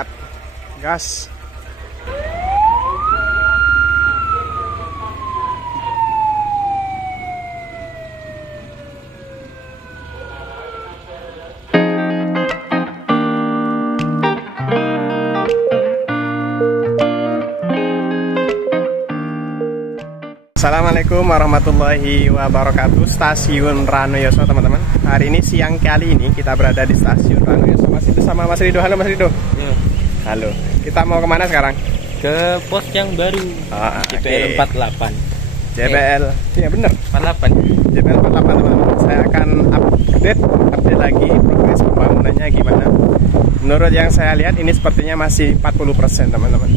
wabarakatuh. Gas. Assalamualaikum warahmatullahi wabarakatuh. Stasiun Ranoyoso teman-teman. Hari ini siang kali ini kita berada di Stasiun Ranoyoso. Masih bersama Mas Rido. Halo Mas Rido. Ya. Halo. Kita mau kemana sekarang? Ke pos yang baru. JBL 48. JBL. Iya bener. 48. JBL 48 teman-teman. Saya akan update lagi progres pembangunannya gimana. Menurut yang saya lihat ini sepertinya masih 40% teman-teman.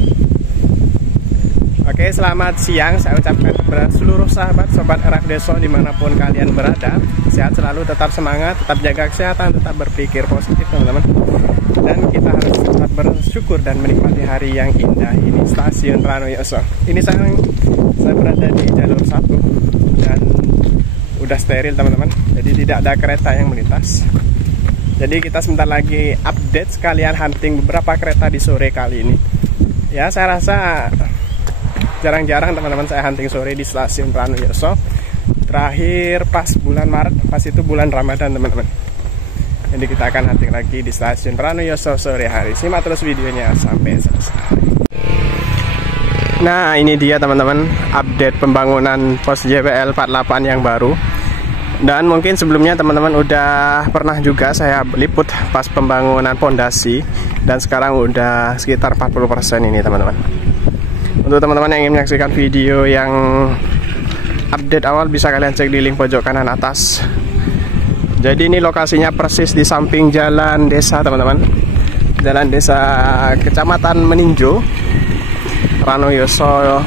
Oke, selamat siang. Saya ucapkan kepada seluruh sahabat Sobat RF Deso dimanapun kalian berada. Sehat selalu, tetap semangat, tetap jaga kesehatan, tetap berpikir positif teman-teman. Dan kita harus tetap bersyukur dan menikmati hari yang indah ini. Stasiun Ranoyoso. Ini saya berada di jalur 1 dan udah steril teman-teman. Jadi tidak ada kereta yang melintas. Jadi kita sebentar lagi update sekalian hunting beberapa kereta di sore kali ini. Ya, saya rasa jarang-jarang teman-teman saya hunting sore di Stasiun Ranoyoso. Terakhir pas bulan Maret, pas itu bulan Ramadan teman-teman. Jadi kita akan hunting lagi di Stasiun Ranoyoso sore hari. Simak terus videonya sampai selesai. Nah, ini dia teman-teman update pembangunan pos JBL 48 yang baru. Dan mungkin sebelumnya teman-teman udah pernah juga saya liput pas pembangunan pondasi. Dan sekarang udah sekitar 40% ini teman-teman. Untuk teman-teman yang ingin menyaksikan video yang update awal bisa kalian cek di link pojok kanan atas. Jadi ini lokasinya persis di samping jalan desa teman-teman. Jalan desa Kecamatan Meninjo, Ranoyoso,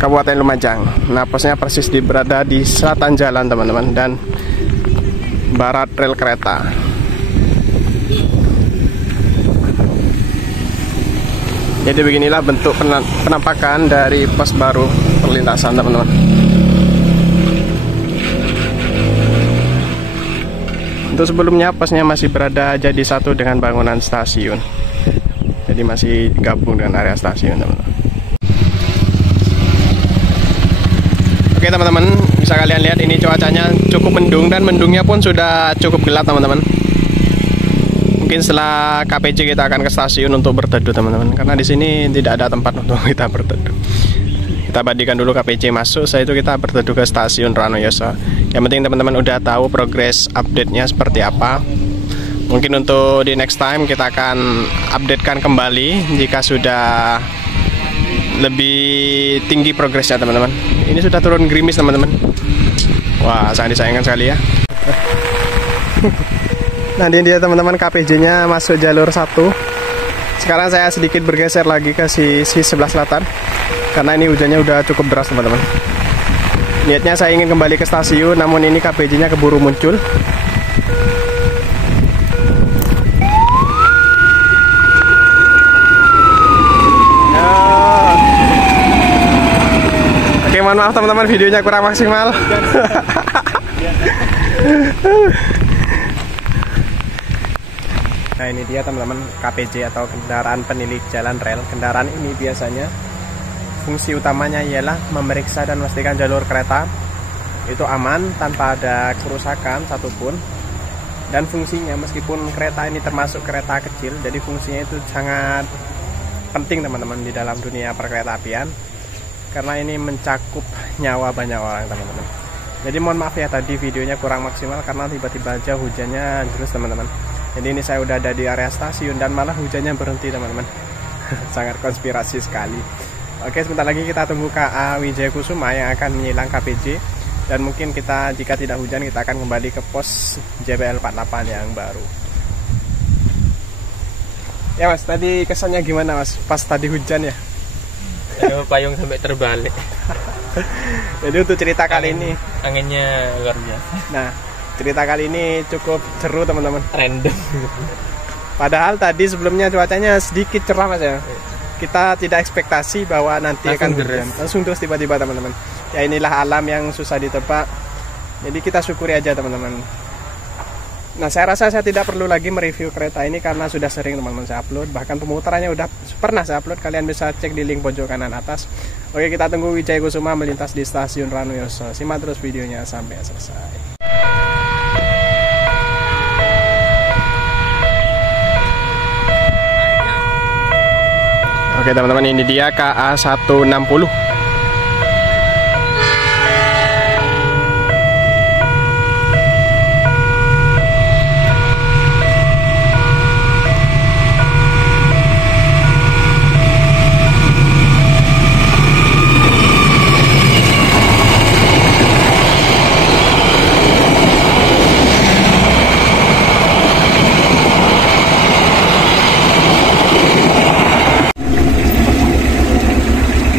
Kabupaten Lumajang. Nah, posnya persis berada di selatan jalan teman-teman dan barat rel kereta. Jadi beginilah bentuk penampakan dari pos baru perlintasan teman-teman. Untuk sebelumnya posnya masih berada jadi satu dengan bangunan stasiun. Jadi masih gabung dengan area stasiun teman-teman. Oke teman-teman, bisa kalian lihat ini cuacanya cukup mendung dan mendungnya pun sudah cukup gelap teman-teman. Mungkin setelah KPJ kita akan ke stasiun untuk berteduh teman-teman, karena di sini tidak ada tempat untuk kita berteduh. Kita abadikan dulu KPJ masuk, setelah itu kita berteduh ke Stasiun Ranoyoso. Yang penting teman-teman udah tahu progres update-nya seperti apa. Mungkin untuk di next time kita akan updatekan kembali jika sudah lebih tinggi progresnya teman-teman. Ini sudah turun gerimis teman-teman. Wah, sangat disayangkan sekali ya. Nah, ini dia teman-teman KPJ-nya masuk jalur 1. Sekarang saya sedikit bergeser lagi ke sisi sebelah selatan karena ini hujannya udah cukup deras teman-teman. Niatnya saya ingin kembali ke stasiun, namun ini KPJ-nya keburu muncul. Oke, mohon maaf teman-teman, videonya kurang maksimal. Nah, ini dia teman-teman KPJ atau kendaraan penilik jalan rel. Kendaraan ini biasanya fungsi utamanya ialah memeriksa dan memastikan jalur kereta itu aman tanpa ada kerusakan satupun. Dan fungsinya, meskipun kereta ini termasuk kereta kecil, jadi fungsinya itu sangat penting teman-teman di dalam dunia perkeretaapian, karena ini mencakup nyawa banyak orang teman-teman. Jadi mohon maaf ya tadi videonya kurang maksimal karena tiba-tiba aja hujannya terus teman-teman. Jadi ini saya udah ada di area stasiun dan malah hujannya berhenti teman-teman. Sangat konspirasi sekali. Oke, sebentar lagi kita tunggu KA Wijaya Kusuma yang akan menyilang KPJ. Dan mungkin kita, jika tidak hujan, kita akan kembali ke pos JBL 48 yang baru. Ya mas, tadi kesannya gimana mas pas tadi hujan ya? Aduh, payung sampai terbalik. Jadi untuk cerita kali ini anginnya luar biasa. Nah, cerita kali ini cukup seru teman-teman. Random. Padahal tadi sebelumnya cuacanya sedikit cerah mas ya. Kita tidak ekspektasi bahwa nanti akan hujan. Langsung terus tiba-tiba teman-teman. Ya inilah alam yang susah ditebak. Jadi kita syukuri aja teman-teman. Nah, saya rasa saya tidak perlu lagi mereview kereta ini karena sudah sering teman-teman saya upload. Bahkan pemutarannya udah pernah saya upload. Kalian bisa cek di link pojok kanan atas. Oke, kita tunggu Wijaya Kusuma melintas di stasiun Ranoyoso. Simak terus videonya sampai selesai. Oke teman-teman, ini dia KA 160.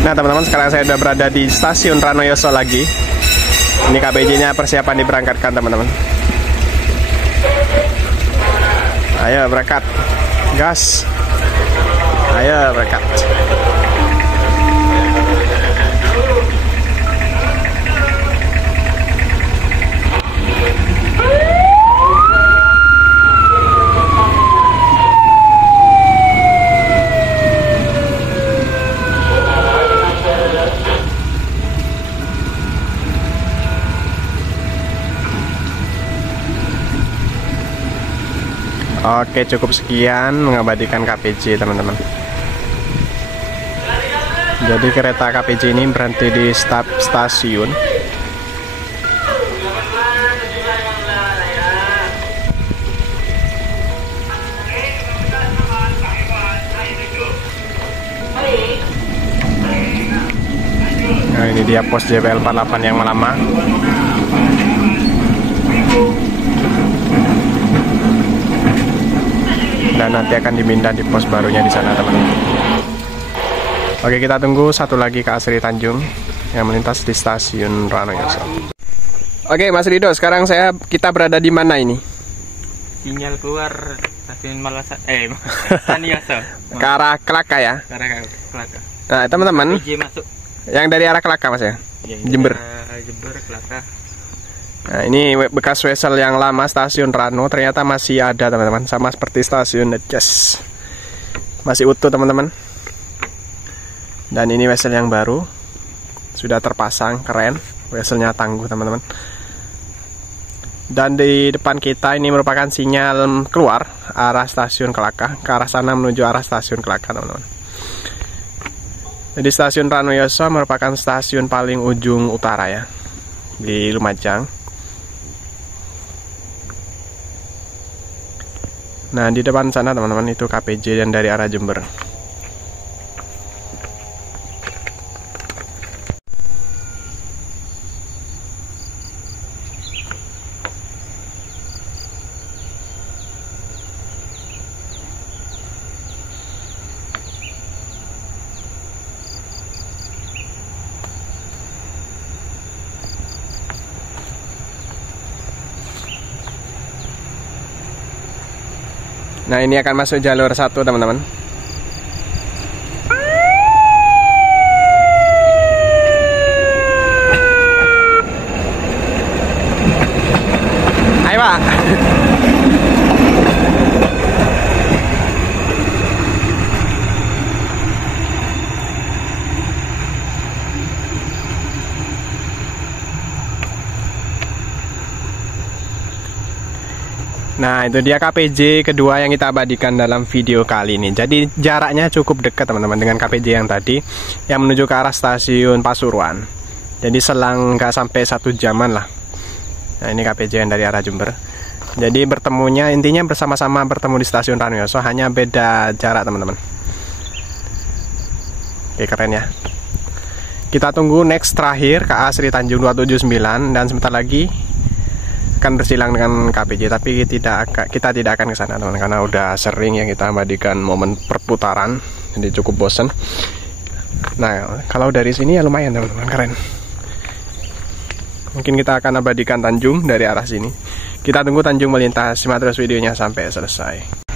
Nah teman-teman, sekarang saya sudah berada di stasiun Ranoyoso lagi. Ini KPJ-nya persiapan diberangkatkan teman-teman. Ayo berangkat, gas. Ayo berangkat. Oke, cukup sekian mengabadikan KPJ teman-teman. Jadi kereta KPJ ini berhenti di stasiun. Nah, ini dia pos JPL 48 yang lama. Dan nanti akan dipindah di pos barunya di sana teman-teman. Oke, kita tunggu satu lagi KA Sri Tanjung yang melintas di stasiun Ranoyoso. Oke Mas Rido, sekarang kita berada di mana ini? Sinyal keluar stasiun Ranoyoso. Ke arah Kelaka ya? Ke arah Kelaka. Nah teman-teman, masuk. Yang dari arah Kelaka Mas ya? Jember. Jember, Kelaka. Nah ini bekas wesel yang lama stasiun Rano ternyata masih ada teman-teman, sama seperti stasiun Netjas, masih utuh teman-teman. Dan ini wesel yang baru, sudah terpasang, keren, weselnya tangguh teman-teman. Dan di depan kita ini merupakan sinyal keluar arah stasiun Kelaka, ke arah sana menuju arah stasiun Kelaka teman-teman. Jadi stasiun Ranoyoso merupakan stasiun paling ujung utara ya, di Lumajang. Nah di depan sana teman-teman itu KPJ dan dari arah Jember. Nah ini akan masuk jalur 1 teman-teman. Ayo Pak. Nah itu dia KPJ kedua yang kita abadikan dalam video kali ini. Jadi jaraknya cukup dekat teman-teman dengan KPJ yang tadi, yang menuju ke arah stasiun Pasuruan. Jadi selang nggak sampai 1 jaman lah. Nah ini KPJ yang dari arah Jember. Jadi bertemunya intinya bersama-sama bertemu di stasiun Ranoyoso, hanya beda jarak teman-teman. Oke keren ya. Kita tunggu next terakhir KA Sri Tanjung 279 dan sebentar lagi akan bersilang dengan KPJ, tapi kita tidak akan ke sana teman, karena udah sering ya kita abadikan momen perputaran, jadi cukup bosen. Nah kalau dari sini ya lumayan teman-teman, keren. Mungkin kita akan abadikan Tanjung dari arah sini. Kita tunggu Tanjung melintas. Simak terus videonya sampai selesai.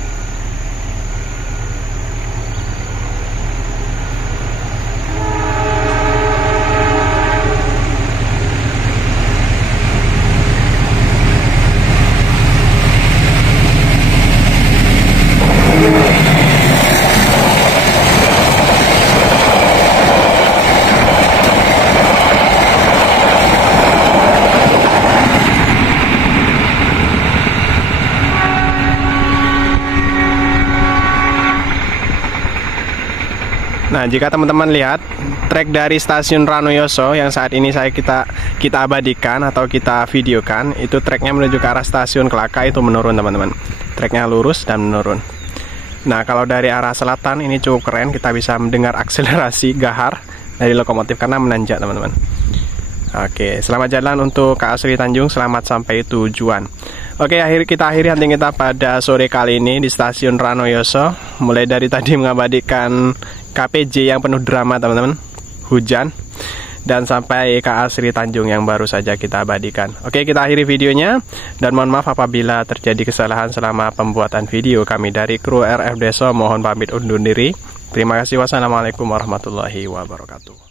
Nah, jika teman-teman lihat trek dari stasiun Ranoyoso yang saat ini kita abadikan atau kita videokan, itu treknya menuju ke arah stasiun Kelaka itu menurun teman-teman. Treknya lurus dan menurun. Nah, kalau dari arah selatan ini cukup keren, kita bisa mendengar akselerasi gahar dari lokomotif karena menanjak teman-teman. Oke, selamat jalan untuk Kak Asri Tanjung, selamat sampai tujuan. Oke, kita akhiri hunting kita pada sore kali ini di stasiun Ranoyoso. Mulai dari tadi mengabadikan KPJ yang penuh drama teman-teman, hujan, dan sampai Kak Asri Tanjung yang baru saja kita abadikan. Oke, kita akhiri videonya, dan mohon maaf apabila terjadi kesalahan selama pembuatan video. Kami dari kru RF Deso mohon pamit undur diri. Terima kasih, wassalamualaikum warahmatullahi wabarakatuh.